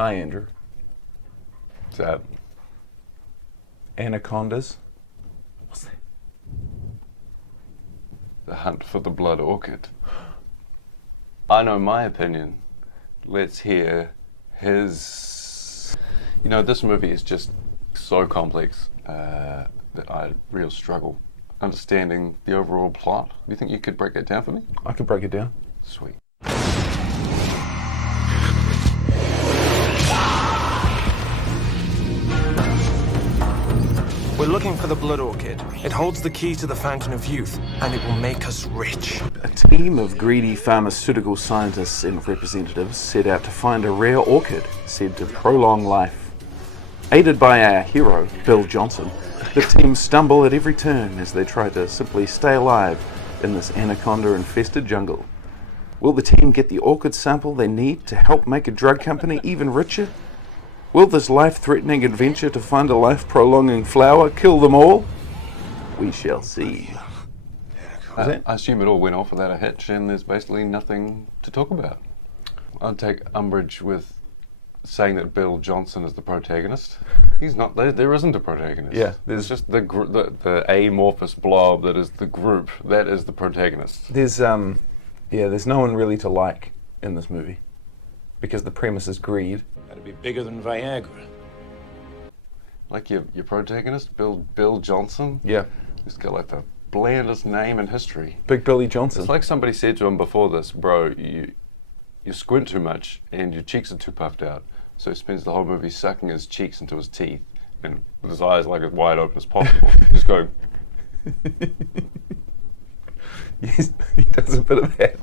Hi, Andrew. So, Anacondas. What's that? the hunt for the blood orchid. I know my opinion. Let's hear his. You know, this movie is just so complex that I real struggle understanding the overall plot. Do you think you could break that down for me? I could break it down. Sweet. We're looking for the blood orchid. It holds the key to the fountain of youth, and it will make us rich. A team of greedy pharmaceutical scientists and representatives set out to find a rare orchid said to prolong life. Aided by our hero, Bill Johnson, the team stumble at every turn as they try to simply stay alive in this anaconda-infested jungle. Will the team get the orchid sample they need to help make a drug company even richer? Will this life-threatening adventure to find a life-prolonging flower kill them all? We shall see. I assume it all went off without a hitch and there's basically nothing to talk about. I'd take umbrage with saying that Bill Johnson is the protagonist. He's not. There isn't a protagonist. Yeah, there's just the amorphous blob that is the group. That is the protagonist. There's no one really to like in this movie because the premise is greed. Gotta be bigger than Viagra. Like your protagonist, Bill Johnson. Yeah, He's got like the blandest name in history. Big Billy Johnson. It's like somebody said to him before this, bro, you squint too much and your cheeks are too puffed out. So he spends the whole movie sucking his cheeks into his teeth and with his eyes like as wide open as possible. Just going. Yes, he does a bit of that.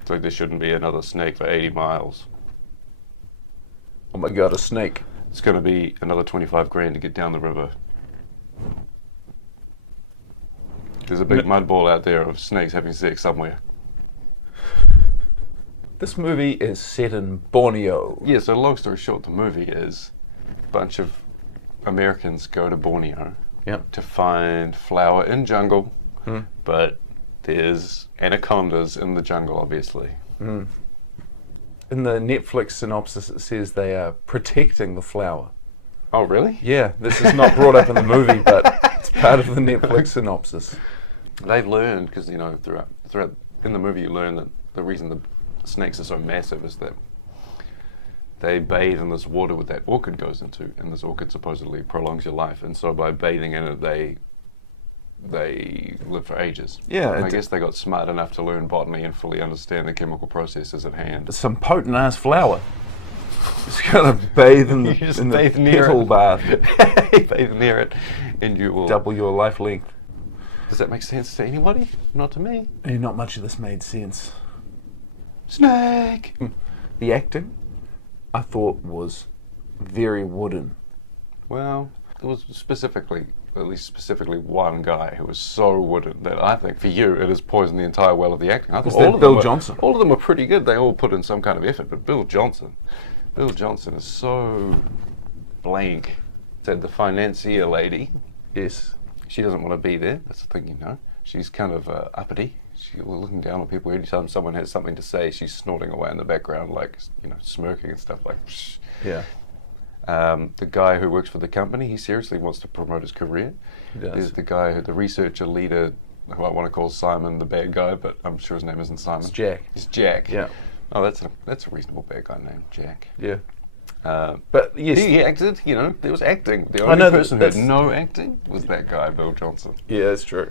It's like there shouldn't be another snake for 80 miles. Oh my god, a snake. It's going to be another 25 grand to get down the river. There's a big mud ball out there of snakes having sex somewhere. This movie is set in Borneo. Yeah, so long story short, the movie is a bunch of Americans go to Borneo to find flower in jungle, but there's anacondas in the jungle, obviously. In the Netflix synopsis, it says they are protecting the flower. Oh, really? Yeah, this is not brought up in the movie, but it's part of the Netflix synopsis. They've learned, because, you know, throughout in the movie you learn that the reason the snakes are so massive is that they bathe in this water that orchid goes into, and this orchid supposedly prolongs your life, and so by bathing in it, they live for ages. Yeah, and I guess they got smart enough to learn botany and fully understand the chemical processes at hand. It's some potent ass flower. Just gotta bathe in the, You just in the bathe near petal it. bath. Bathe near it, and you will Double your life length. Does that make sense to anybody? Not to me. Hey, not much of this made sense. Snake. The acting, I thought, was very wooden. Well, it was at least specifically one guy who was so wooden that I think for you it has poisoned the entire well of the acting. I thought Is that Bill Johnson? All of them were pretty good. They all put in some kind of effort, but Bill Johnson is so blank. Said the financier lady, Yes. she doesn't want to be there. That's the thing, you know. She's kind of uppity. She's looking down on people. Every time someone has something to say, she's snorting away in the background, like, you know, smirking and stuff like. Psh. Yeah. The guy who works for the company, he seriously wants to promote his career. He does. There's the guy, the researcher leader, who I want to call Simon, the bad guy, but I'm sure his name isn't Simon. It's Jack. It's Jack. Yeah. Oh, that's a reasonable bad guy name, Jack. Yeah. But yes, he acted. You know, there was acting. The I only know person who had that's- no acting was that guy, Bill Johnson. Yeah, that's true.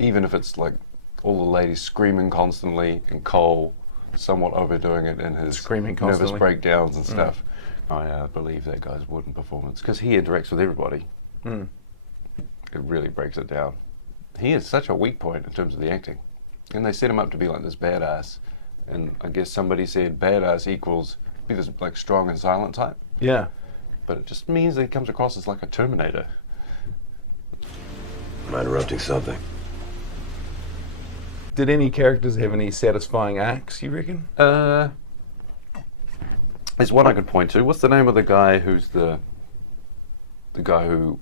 Even if it's like all the ladies screaming constantly and Cole somewhat overdoing it in his Screaming nervous constantly. breakdowns and stuff. I believe that guy's wooden performance because he interacts with everybody. It really breaks it down. He is such a weak point in terms of the acting, and they set him up to be like this badass. And I guess somebody said badass equals be this like strong and silent type, Yeah. but it just means that he comes across as like a Terminator. Am I interrupting something? Did any characters have any satisfying arcs, you reckon? There's one I could point to. What's the name of the guy who's the guy who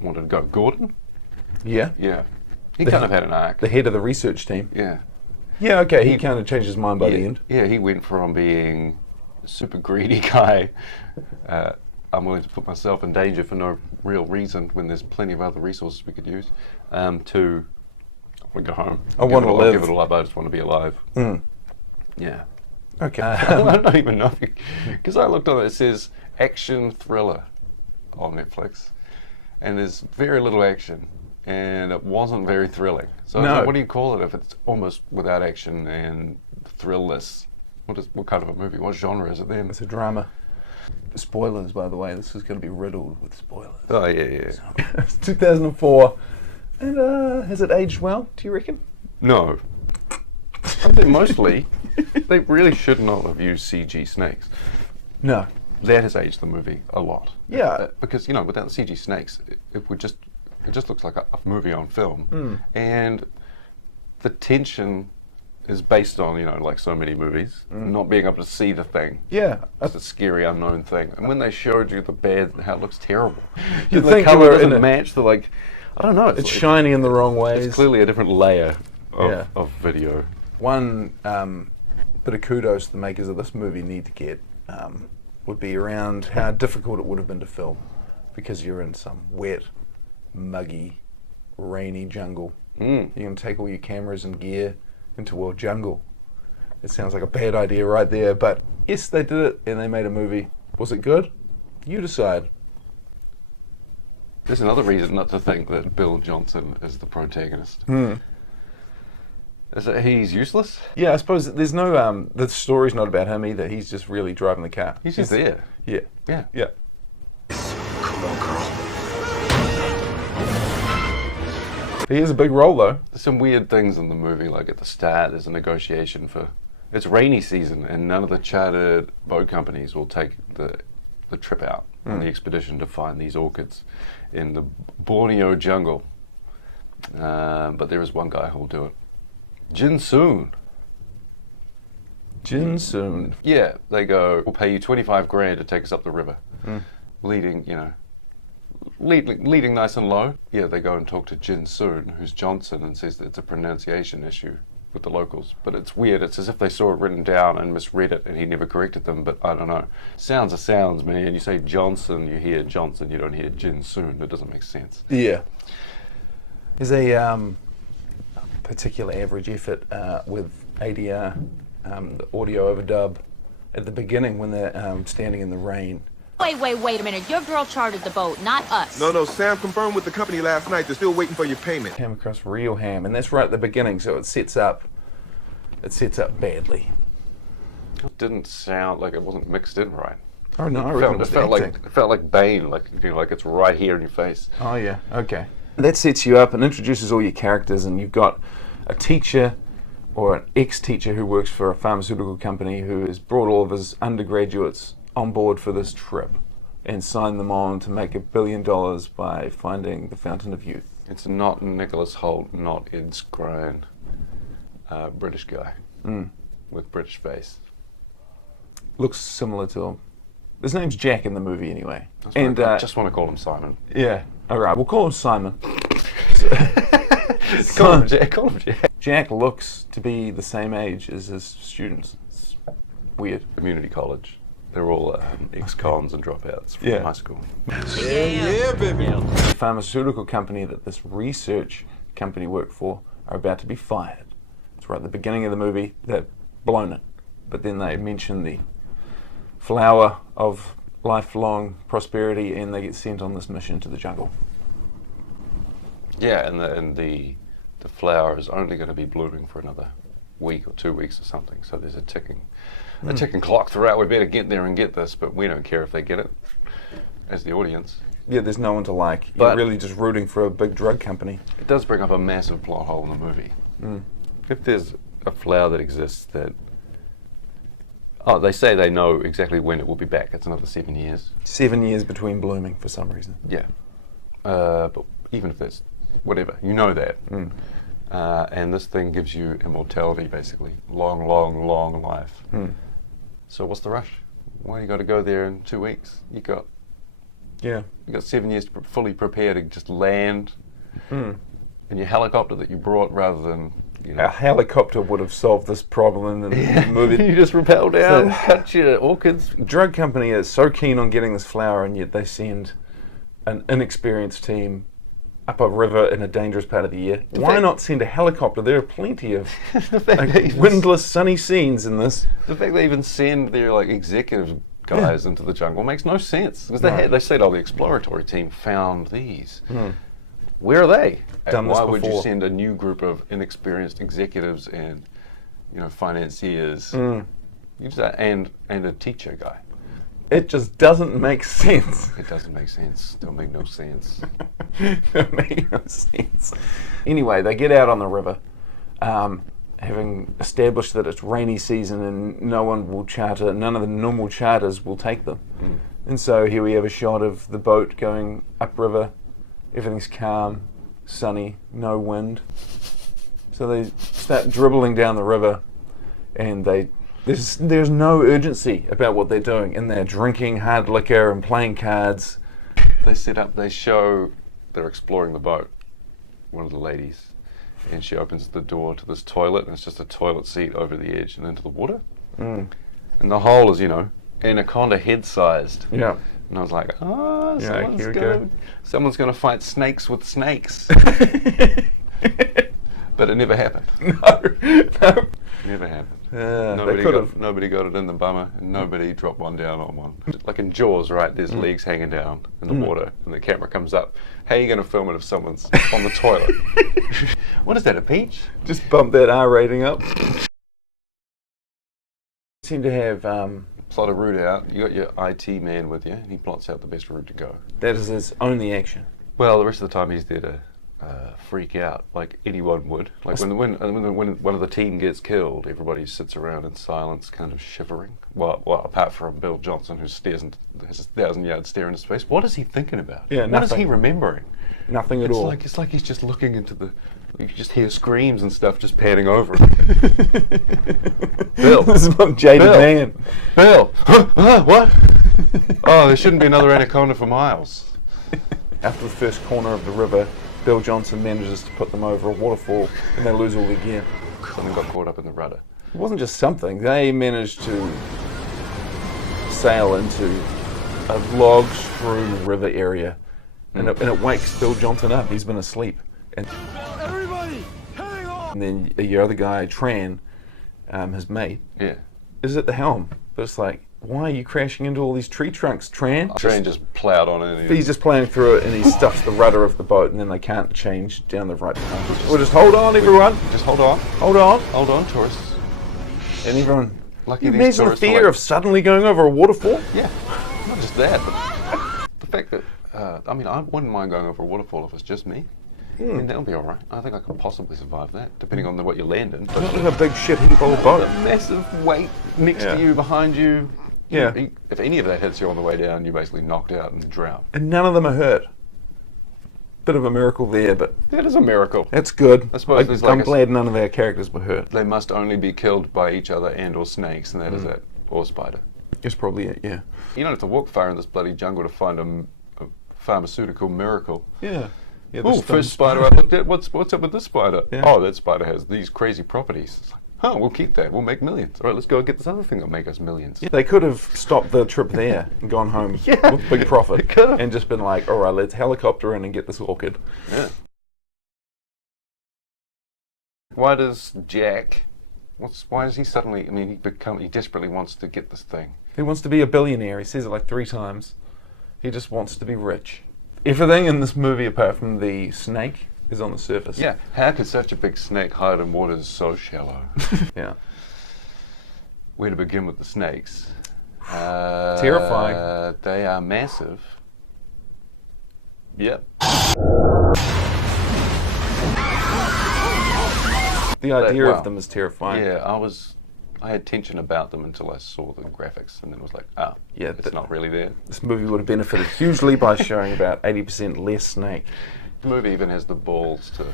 wanted to go? Gordon? Yeah. Yeah. He The kind he- of had an arc. The head of the research team. Yeah. Yeah, okay, he kind of changed his mind by the end. Yeah, he went from being super greedy guy, I'm willing to put myself in danger for no real reason when there's plenty of other resources we could use, to I want to go home. I want to live. Give it all up. I just want to be alive. Yeah. Okay. I don't even know because I looked on it. It says action thriller on Netflix, and there's very little action, and it wasn't very thrilling. So I was No. like, what do you call it if it's almost without action and thrillless? What kind of a movie? What genre is it then? It's a drama. Spoilers, by the way. This is going to be riddled with spoilers. Oh yeah. It's 2004. And has it aged well, do you reckon? No. I think mostly they really should not have used CG snakes. No. That has aged the movie a lot. Yeah. Because without the CG snakes, it just looks like a movie on film, and the tension is based on like so many movies, not being able to see the thing. Yeah. It's a scary unknown thing, and when they showed you the bed, how it looks terrible. You'd The think you color were in doesn't match the I don't know. It's shiny in the wrong ways. It's clearly a different layer Yeah. of video. One bit of kudos the makers of this movie need to get would be around how difficult it would have been to film, because you're in some wet, muggy, rainy jungle. You're going to take all your cameras and gear into a jungle. It sounds like a bad idea right there, but yes, they did it and they made a movie. Was it good? You decide. There's another reason not to think that Bill Johnson is the protagonist. Is that he's useless? Yeah, I suppose there's no, the story's not about him either. He's just really driving the car. He's just there. Yeah. Yeah. Yeah. Come on, girl. He has a big role though. There's some weird things in the movie, like at the start, there's a negotiation for. It's rainy season, and none of the chartered boat companies will take the trip out on the expedition to find these orchids in the Borneo jungle. But there is one guy who'll do it. Jinsoon. Jinsoon. Yeah, they go, we'll pay you 25 grand to take us up the river. Leading nice and low. Yeah, they go and talk to Jinsoon, who's Johnson, and says that it's a pronunciation issue with the locals. But it's weird. It's as if they saw it written down and misread it, and he never corrected them. But I don't know. Sounds are sounds, man. You say Johnson, you hear Johnson. You don't hear Jinsoon. It doesn't make sense. Yeah. There's a particular average effort with ADR, the audio overdub, at the beginning when they're standing in the rain. Wait a minute. Your girl chartered the boat, not us. No, Sam confirmed with the company last night. They're still waiting for your payment. Came across real ham, and that's right at the beginning, so it sets up badly. It didn't sound like it wasn't mixed in right. Oh no, I reckon it was acting. It felt like Bane, like it's right here in your face. Oh yeah, okay. That sets you up and introduces all your characters, and you've got a teacher or an ex-teacher who works for a pharmaceutical company who has brought all of his undergraduates on board for this trip and signed them on to make $1 billion by finding the Fountain of Youth. It's not Nicholas Hoult, not Ed Skrein, British guy with British face. Looks similar to him. His name's Jack in the movie anyway. I just want to call him Simon. Yeah, alright, we'll call him Simon. Call him Jack. Call him Jack. Jack looks to be the same age as his students. It's weird. Community college. They're all ex-cons and dropouts from Yeah. high school. Yeah, baby. The pharmaceutical company that this research company worked for are about to be fired. It's right at the beginning of the movie. They've blown it. But then they mention the flower of lifelong prosperity and they get sent on this mission to the jungle. Yeah, and the flower is only going to be blooming for another week or 2 weeks or something. So there's a ticking clock throughout. We better get there and get this, but we don't care if they get it as the audience. Yeah, there's no one to like. You're But- really just rooting for a big drug company. It does bring up a massive plot hole in the movie. If there's a flower that exists that... Oh, they say they know exactly when it will be back. It's another 7 years. 7 years between blooming for some reason. Yeah. But even if there's whatever, you know that. And this thing gives you immortality, basically. Long, long, long life. So what's the rush? Why you got to go there in 2 weeks? You got 7 years to fully prepare to just land in your helicopter that you brought rather than You A know, helicopter would have solved this problem in the movie. you just rappel down, So- cut your orchids. Drug company is so keen on getting this flower, and yet they send an inexperienced team up a river in a dangerous part of the year. Why fact- not send a helicopter? There are plenty of The fact they even- windless, sunny scenes in this. The fact they even send their like executive guys into the jungle makes no sense because they said, "Oh, the exploratory team found these." Where are they? Done this Why would you before. send a new group of inexperienced executives and financiers? You just, and a teacher guy? It just doesn't make sense. It doesn't make sense. Don't make no sense. It made no sense. Anyway, they get out on the river, having established that it's rainy season and none of the normal charters will take them. And so here we have a shot of the boat going upriver. Everything's calm, sunny, no wind. So they start dribbling down the river, and there's no urgency about what they're doing, and they're drinking hard liquor and playing cards. They show they're exploring the boat, one of the ladies, and she opens the door to this toilet, and it's just a toilet seat over the edge and into the water. And the hole is, anaconda head sized. Yeah. And I was like, Yeah, here we go. someone's gonna fight snakes with snakes. But it never happened. No. Never happened. They could have. Nobody got it in the bummer, and nobody dropped one down on one. Like in Jaws, right? There's legs hanging down in the water, and the camera comes up. How are you going to film it if someone's on the toilet? What is that, a peach? Just bump that R rating up. Seem to have Plot a route out. You got your IT man with you, and he plots out the best route to go. that is his only action. Well, the rest of the time he's there to freak out, like anyone would. Like when one of the team gets killed, everybody sits around in silence, kind of shivering. Well, apart from Bill Johnson, who has a 1,000-yard stare into space. What is he thinking about? Yeah, what is nothing. he remembering? Nothing at all. It's like he's just looking into the. You just hear screams and stuff just panning over. Bill, This is what jaded Bill. man. Bill, what? Oh, there shouldn't be another anaconda for miles. After the first corner of the river, Bill Johnson manages to put them over a waterfall, and they lose all their gear. Something got caught up in the rudder. It wasn't just something. They managed to sail into a log-strewn river area, and it wakes Bill Johnson up. He's been asleep. And Everybody, hang on! And then your other guy, Tran, his mate, Yeah. is at the helm. But it's like, why are you crashing into all these tree trunks, Tran? Train just ploughed on it. And He's just playing through it, and he stuffs the rudder of the boat, and then they can't change down the right path. We'll just hold on, everyone. Just hold on. Hold on. Hold on, tourists. And everyone. Lucky You these imagine the tourists are fear like- of suddenly going over a waterfall? Yeah. Not just that, but the fact that, I wouldn't mind going over a waterfall if it's just me. And that'll be all right. I think I could possibly survive that, depending on what you land in. Not in a big shit heap old boat. Massive weight next Yeah. to you, behind you. Yeah. If any of that hits you on the way down, you're basically knocked out and drowned. And none of them are hurt. Bit of a miracle there, but That is a miracle. that's good. I suppose there's like I'm a- glad none of our characters were hurt. They must only be killed by each other and or snakes, and that is it. Or spider. That's probably it, yeah. You don't have to walk far in this bloody jungle to find a pharmaceutical miracle. Yeah. Yeah, Oh, this first spider I looked at. What's up with this spider? Yeah. Oh, that spider has these crazy properties. It's like, we'll keep that. We'll make millions. All right, let's go and get this other thing that'll make us millions. They could have stopped the trip there and gone home Yeah, with big profit. they could have. And just been like, all right, let's helicopter in and get this orchid. Yeah. Why does Jack? Why does he suddenly? I mean, he desperately wants to get this thing. He wants to be a billionaire. He says it like 3 times. He just wants to be rich. Everything in this movie, apart from the snake, is on the surface. Yeah. How could such a big snake hide in waters so shallow? Yeah. Where to begin with the snakes? Terrifying. They are massive. Yep. The idea wow. of them is terrifying. Yeah, I had tension about them until I saw the graphics, and then it was like, Yeah, it's not really there. This movie would have benefited hugely by showing about 80% less snake. The movie even has the balls to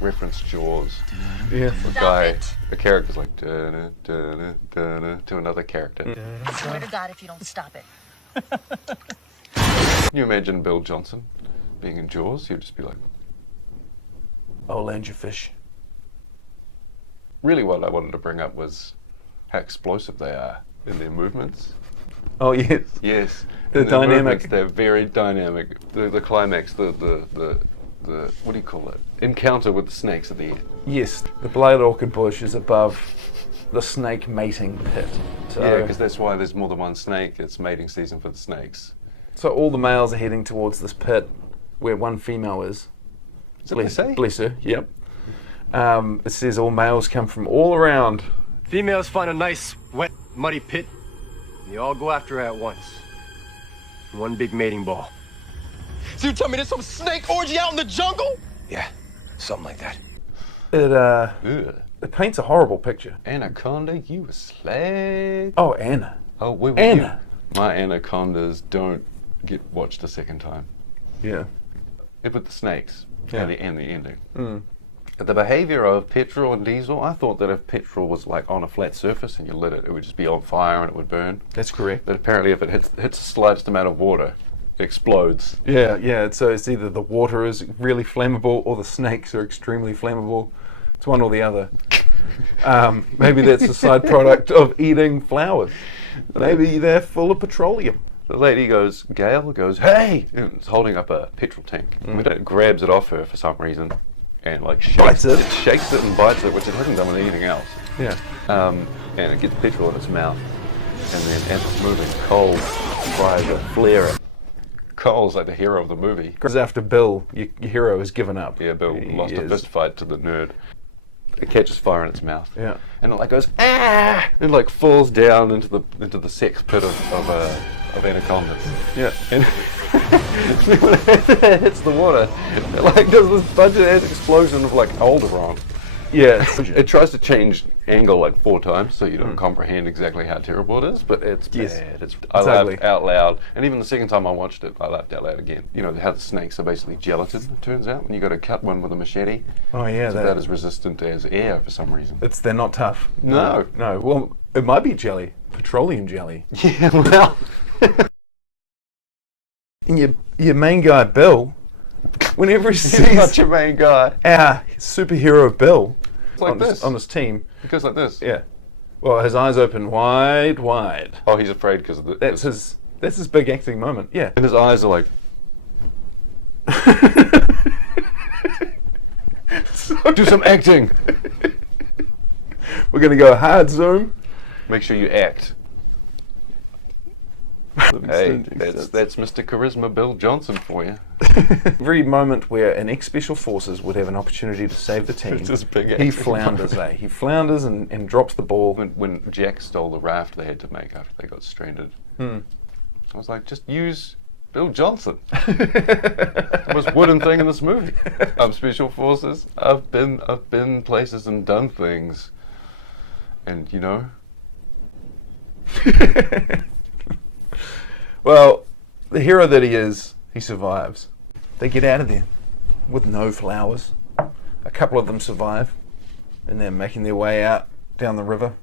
reference Jaws. Yeah. The character's like "Dun, dun, dun, dun," to another character. I swear to God if you don't stop it. Can you imagine Bill Johnson being in Jaws? He'd just be like, I'll land your fish. really what I wanted to bring up was how explosive they are in their movements. Oh yes. Yes. The In their dynamic. movements, they're very dynamic. The climax, the what do you call it? Encounter with the snakes at the end. Yes. The blade orchid bush is above the snake mating pit. So, Yeah, because that's why there's more than one snake. It's mating season for the snakes. so all the males are heading towards this pit where one female is. Is that what they say? Bless her. Yep. It says all males come from all around. Females find a nice, wet, muddy pit, and they all go after her at once. One big mating ball. So you tell me there's some snake orgy out in the jungle? Yeah, something like that. Ugh. It paints a horrible picture. Anaconda, you a slag. Oh, Anna. Oh, where were Anna. you? My anacondas don't get watched a second time. Yeah. With the snakes Yeah. and the ending. The behavior of petrol and diesel, I thought that if petrol was like on a flat surface and you lit it, it would just be on fire and it would burn. That's correct. But apparently if it hits the slightest amount of water, it explodes. Yeah, yeah. So it's either the water is really flammable or the snakes are extremely flammable. It's one or the other. Maybe that's a side product of eating flowers. Maybe they're full of petroleum. The lady goes, Gail goes, hey! And it's holding up a petrol tank. And it grabs it off her for some reason and like Bites it. shakes it and bites it, which it hasn't done with anything else. Yeah. And it gets petrol in its mouth. And then as it's moving, Cole tries to flare it. Cole's like the hero of the movie. Because after Bill, your hero has given up. Yeah, Bill He lost a is- fist fight to the nerd. It catches fire in its mouth. Yeah. And it like goes, ah! And like falls down into the sex pit of anacondas. Yeah. And when it hits the water, it like does this budget-ass explosion of like Alderaan. Yeah. It tries to change angle like 4 times so you don't comprehend exactly how terrible it is, but it's Yes. bad. I It's laughed ugly. out loud, and even the second time I watched it, I laughed out loud again. You know how the snakes are basically gelatin, it turns out, when you got to cut one with a machete. Oh yeah. So that is resistant as air for some reason. They're not tough. No. No. Well, it might be jelly. Petroleum jelly. Yeah, well, And your main guy, Bill, whenever he he's not sees your main guy. our superhero Bill like on, this. on his team, It goes like this. yeah. Well, his eyes open wide, wide. Oh, he's afraid because of the. That's his big acting moment. Yeah. And his eyes are like. Do some acting. We're gonna go hard zoom. Make sure you act. Hey, that's Mr. Charisma Bill Johnson for you. Every moment where an ex-special forces would have an opopportunity to save the team, It's just big he acting flounders, He flounders and drops the ball. When Jack stole the raft they had to make after they got stranded, I was like, just use Bill Johnson. The most wooden thing in this movie. I'm special forces. I've been places and done things, and you know. Well, the hero that he is, he survives. They get out of there with no flowers. A couple of them survive, and they're making their way out down the river.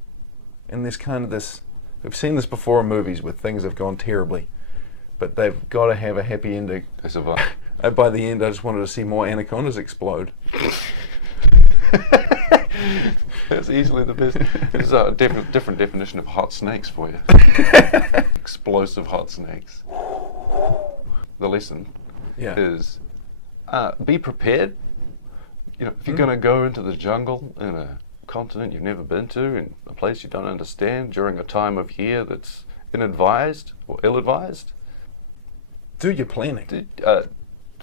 And there's kind of this, we've seen this before in movies where things have gone terribly, but they've got to have a happy ending. They survive. By the end, I just wanted to see more anacondas explode. That's easily the best. It's a different definition of hot snakes for you. Explosive hot snakes. The lesson Yeah. is be prepared. You know, if you're going to go into the jungle in a continent you've never been to, in a place you don't understand, during a time of year that's inadvised or ill-advised, Do your planning.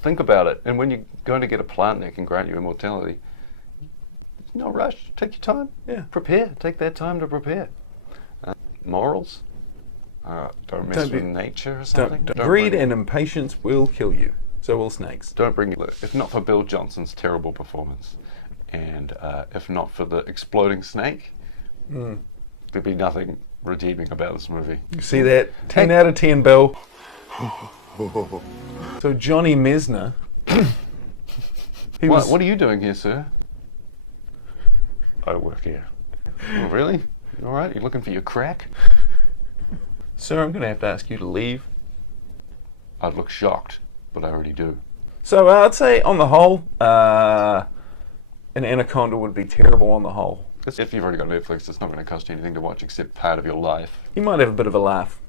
think about it. And when you're going to get a plant that can grant you immortality, no rush. Take your time. Yeah. Prepare. Take that time to prepare. Morals. Don't mess Don't with be- nature or something. Greed and impatience will kill you. So will snakes. Don't bring. If not for Bill Johnson's terrible performance, and if not for the exploding snake, there'd be nothing redeeming about this movie. You see that? 10 out of 10, Bill. So Johnny Mesner. What are you doing here, sir? I work here. Oh, really? You all right? You looking for your crack? Sir, I'm going to have to ask you to leave. I'd look shocked, but I already do. So I'd say on the whole, an anaconda would be terrible on the whole. If you've already got Netflix, it's not going to cost you anything to watch except part of your life. You might have a bit of a laugh,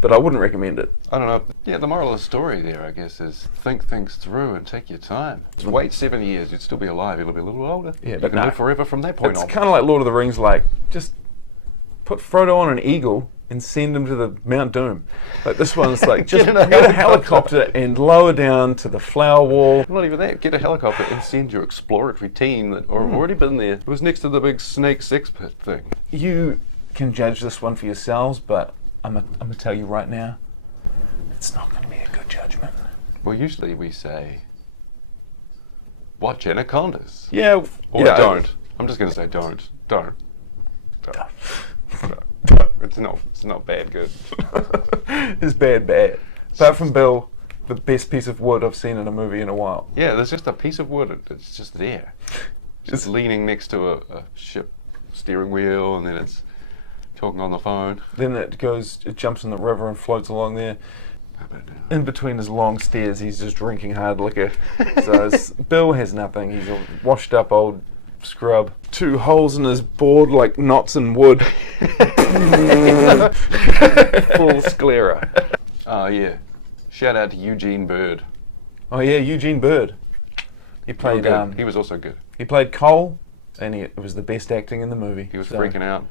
but I wouldn't recommend it. I don't know. Yeah, the moral of the story there, I guess, is think things through and take your time. Wait 7 years, you'd still be alive. You'll be a little older. Yeah, you but can no. live forever from that point It's on. kind of like Lord of the Rings, like, just put Frodo on an eagle and send him to the Mount Doom. Like, this one's like, just Get in a get a helicopter and lower down to the flower wall. Not even that. Get a helicopter and send your exploratory team that are already been there. It was next to the big snake sex pit thing. You can judge this one for yourselves, but I'm going to tell you right now, it's not going to be a good judgment. Well, usually we say, watch Anacondas. Yeah. Or yeah, don't. I'm just going to say don't. Don't. It's not bad good. It's bad. Apart from Bill, the best piece of wood I've seen in a movie in a while. Yeah, there's just a piece of wood. It's just there. Just leaning next to a ship steering wheel, and then it's talking on the phone. Then it jumps in the river and floats along there. In between his long stares, he's just drinking hard liquor. So Bill has nothing. He's a washed up old scrub. 2 holes in his board like knots in wood. Full sclera. Oh, yeah. Shout out to Eugene Bird. Oh yeah, Eugene Bird. He played. He was also good. He played Cole, and it was the best acting in the movie. He was freaking out.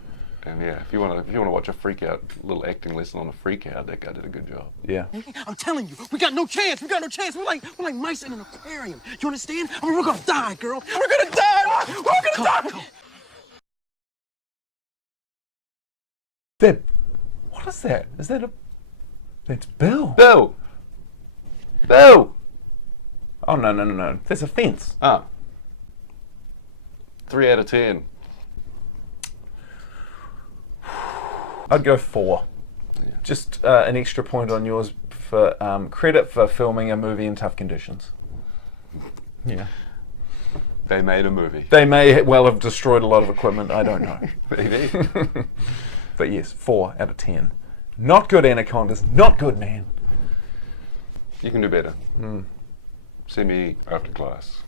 And yeah, if you want to watch a freak out little acting lesson on a freak out, that guy did a good job. Yeah. I'm telling you, we got no chance. We're like mice in an aquarium. You understand? I mean, we're gonna die, girl. We're gonna die. We're gonna die. What is that? Is that a? That's Bill. Bill! Oh no! There's a fence. Ah. 3 out of 10. I'd go 4. Yeah. Just an extra point on yours for credit for filming a movie in tough conditions. Yeah. They made a movie. They may well have destroyed a lot of equipment. I don't know. Maybe. But yes, 4 out of 10. Not good, Anacondas. Not good, man. You can do better. See me after class.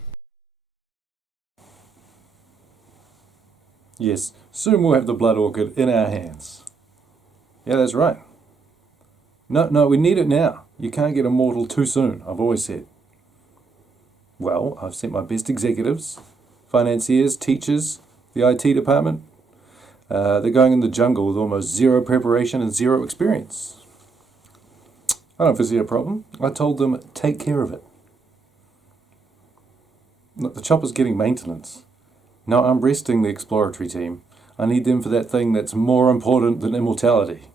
Yes, soon we'll have the blood orchid in our hands. Yeah, that's right. No, we need it now. You can't get immortal too soon, I've always said. Well, I've sent my best executives, financiers, teachers, the IT department. They're going in the jungle with almost 0 preparation and 0 experience. I don't foresee a problem. I told them, take care of it. Look, the chopper's getting maintenance. Now I'm resting the exploratory team. I need them for that thing that's more important than immortality.